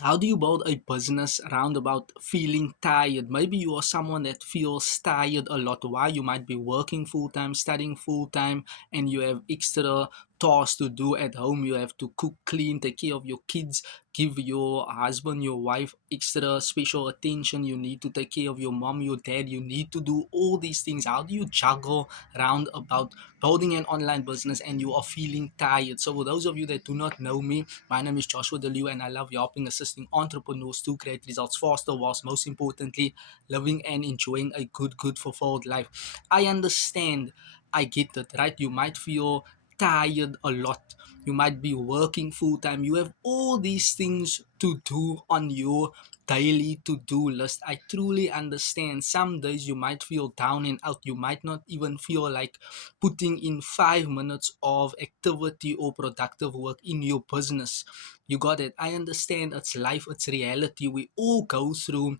How do you build a business around about feeling tired? Maybe you are someone that feels tired a lot. Why? You might be working full time, studying full time, and you have extra tasks to do at home. You have to cook, clean, take care of your kids, give your husband, your wife extra special attention. You need to take care of your mom, your dad. You need to do all these things. How do you juggle around about building an online business and you are feeling tired? So, for those of you that do not know me, my name is Joshua Delu, and I love helping assisting entrepreneurs to create results faster, whilst most importantly, living and enjoying a good, fulfilled life. I understand, I get it, right? You might feel tired a lot. You might be working full time. You have all these things to do on your daily to do list. I truly understand. Some days you might feel down and out. You might not even feel like putting in 5 minutes of activity or productive work in your business. You got it. I understand it's life, it's reality. We all go through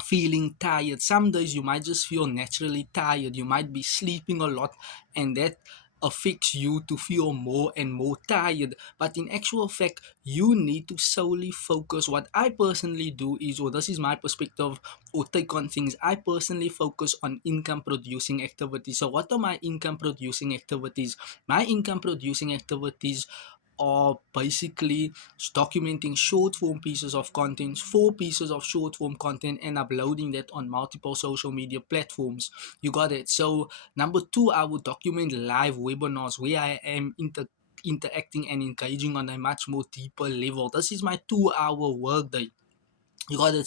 feeling tired. Some days you might just feel naturally tired. You might be sleeping a lot, and that affects you to feel more and more tired. But in actual fact, you need to solely focus. What I personally do is, or this is my perspective or take on things, I personally focus on income producing activities. So, what are my income producing activities? My income producing activities are basically documenting short form pieces of content, 4 pieces of short form content, and uploading that on multiple social media platforms. You got it. So, number two, I would document live webinars where I am interacting and engaging on a much more deeper level. This is my 2 hour workday. You got it.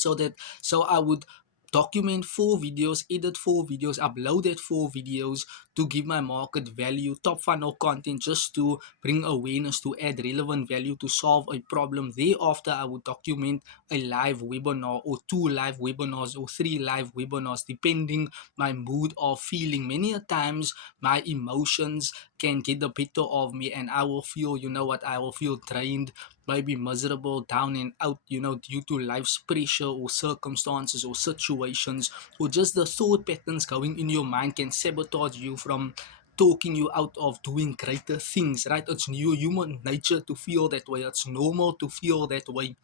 So I would document 4 videos, edit 4 videos, upload that 4 videos to give my market value, top funnel content, just to bring awareness, to add relevant value, to solve a problem. Thereafter, I would document a live webinar or 2 live webinars or 3 live webinars, depending my mood or feeling. Many a times my emotions can get the better of me, and I will feel, you know what, I will feel drained, maybe miserable, down and out, due to life's pressure or circumstances or situations, or just the thought patterns going in your mind can sabotage you from talking you out of doing greater things, right? It's new human nature to feel that way. It's normal to feel that way.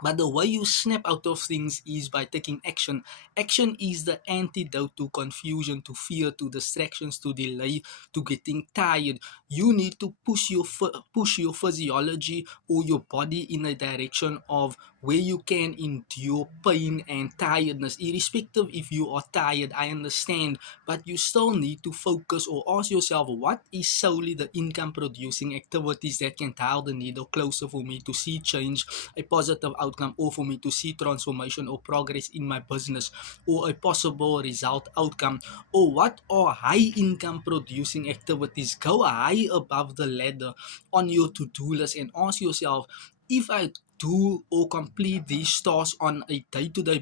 But the way you snap out of things is by taking action. Action is the antidote to confusion, to fear, to distractions, to delay, to getting tired. You need to push your physiology or your body in a direction of where you can endure pain and tiredness. Irrespective if you are tired, I understand, but you still need to focus or ask yourself, what is solely the income producing activities that can dial the needle closer for me to see change, a positive outcome, or for me to see transformation or progress in my business, or a possible result outcome? Or what are high income producing activities? Go high above the ladder on your to-do list and ask yourself, if I do or complete these tasks on a day-to-day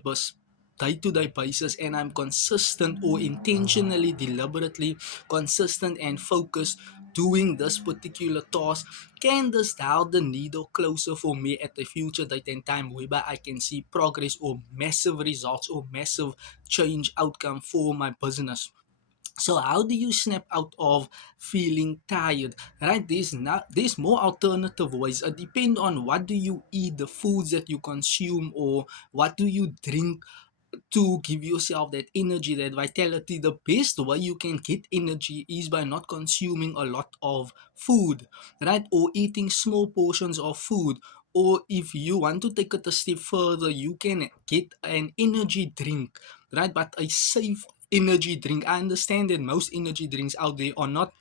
basis, and I'm consistent or intentionally, deliberately consistent and focused doing this particular task, can this dial the needle closer for me at a future date and time whereby I can see progress or massive results or massive change outcome for my business? So how do you snap out of feeling tired? Right? There's more alternative ways. It depend on what do you eat, the foods that you consume, or what do you drink to give yourself that energy, that vitality. The best way you can get energy is by not consuming a lot of food, right? Or eating small portions of food. Or if you want to take it a step further, you can get an energy drink, right? But a safe energy drink. I understand that most energy drinks out there are not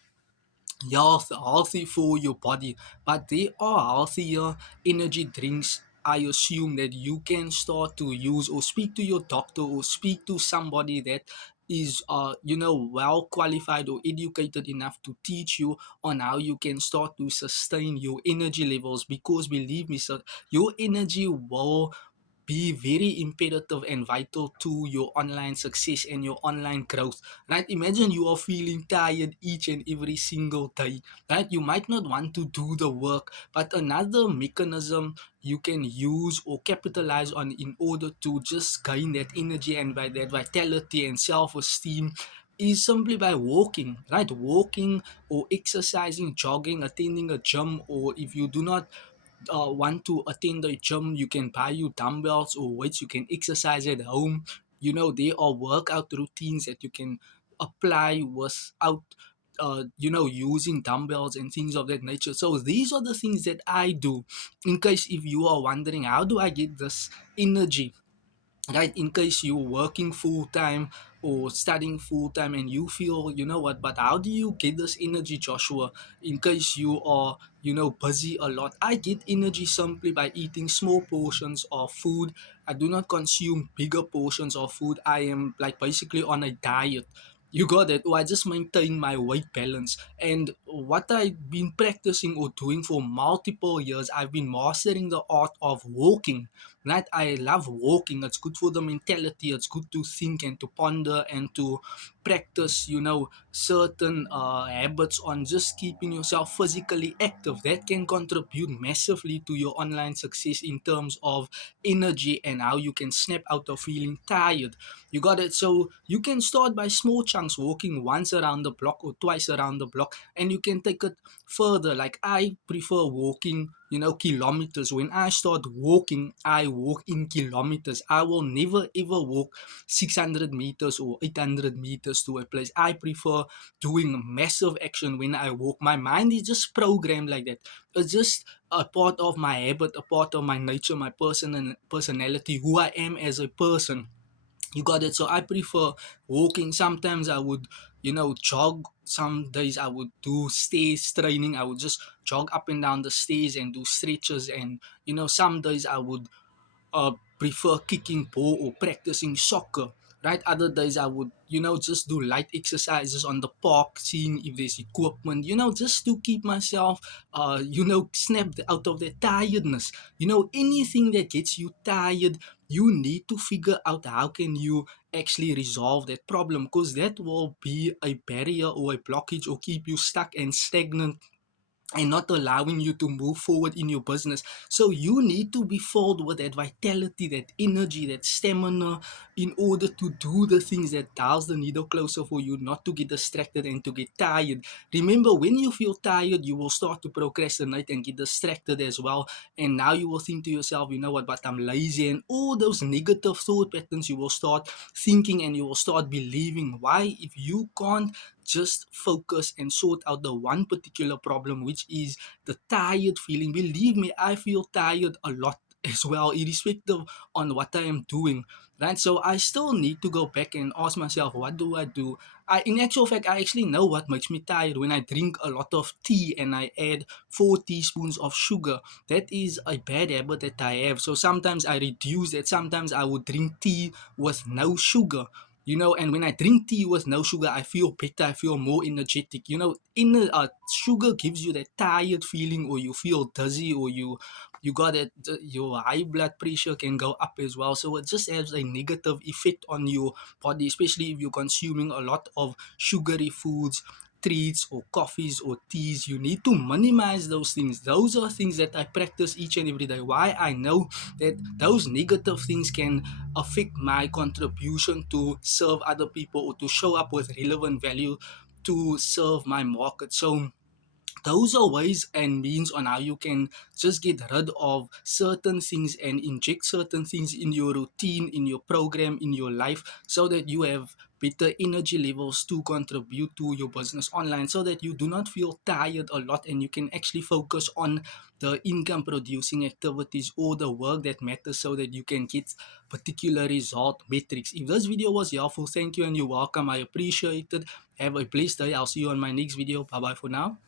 healthy for your body, but there are healthier energy drinks. I assume that you can start to use, or speak to your doctor, or speak to somebody that is well qualified or educated enough to teach you on how you can start to sustain your energy levels, because believe me, sir, your energy will be very imperative and vital to your online success and your online growth, right? Imagine you are feeling tired each and every single day, right? You might not want to do the work, but another mechanism you can use or capitalize on in order to just gain that energy and by that vitality and self-esteem is simply by walking, right? Walking or exercising, jogging, attending a gym, or if you do not want to attend the gym, you can buy you dumbbells or weights. You can exercise at home. There are workout routines that you can apply without using dumbbells and things of that nature. So these are the things that I do. In case if you are wondering, how do I get this energy, right? In case you're working full time or studying full time and you feel, what, but how do you get this energy, Joshua? In case you are, busy a lot, I get energy simply by eating small portions of food. I do not consume bigger portions of food. I am like basically on a diet. You got it. Or I just maintain my weight balance. And what I've been practicing or doing for multiple years, I've been mastering the art of walking. Right? I love walking. It's good for the mentality. It's good to think and to ponder and to practice, certain habits on just keeping yourself physically active. That can contribute massively to your online success in terms of energy and how you can snap out of feeling tired. You got it. So you can start by small chunks, walking once around the block or twice around the block, and you can take it further. Like I prefer walking, kilometers. When I start walking, I walk in kilometers. I will never ever walk 600 meters or 800 meters to a place. I prefer doing massive action when I walk. My mind is just programmed like that. It's just a part of my habit, a part of my nature, my personality, who I am as a person. You got it. So I prefer walking. Sometimes I would, jog. Some days I would do stairs training. I would just jog up and down the stairs and do stretches. And some days I would uh, prefer kicking ball or practicing soccer. Right, other days I would, just do light exercises on the park, seeing if there's equipment, just to keep myself, snapped out of the tiredness. Anything that gets you tired, you need to figure out how can you actually resolve that problem, because that will be a barrier or a blockage or keep you stuck and stagnant and not allowing you to move forward in your business. So you need to be filled with that vitality, that energy, that stamina in order to do the things that dials the needle closer for you, not to get distracted and to get tired. Remember, when you feel tired, you will start to procrastinate and get distracted as well. And now you will think to yourself, you know what, but I'm lazy, and all those negative thought patterns you will start thinking and you will start believing. Why? If you can't just focus and sort out the one particular problem, which is the tired feeling. Believe me, I feel tired a lot as well, irrespective on what I am doing. Right? So I still need to go back and ask myself, what do I do? In actual fact, I actually know what makes me tired. When I drink a lot of tea and I add 4 teaspoons of sugar, that is a bad habit that I have. So sometimes I reduce that. Sometimes I would drink tea with no sugar. And when I drink tea with no sugar, I feel better. I feel more energetic. Sugar gives you that tired feeling, or you feel dizzy, or you got it. Your high blood pressure can go up as well. So it just has a negative effect on your body, especially if you're consuming a lot of sugary foods, treats, or coffees or teas. You need to minimize those things. Those are things that I practice each and every day. Why? I know that those negative things can affect my contribution to serve other people or to show up with relevant value to serve my market. So those are ways and means on how you can just get rid of certain things and inject certain things in your routine, in your program, in your life, so that you have better energy levels to contribute to your business online, so that you do not feel tired a lot and you can actually focus on the income producing activities or the work that matters, so that you can get particular result metrics. If this video was helpful, thank you and you're welcome. I appreciate it. Have a blessed day. I'll see you on my next video. Bye bye for now.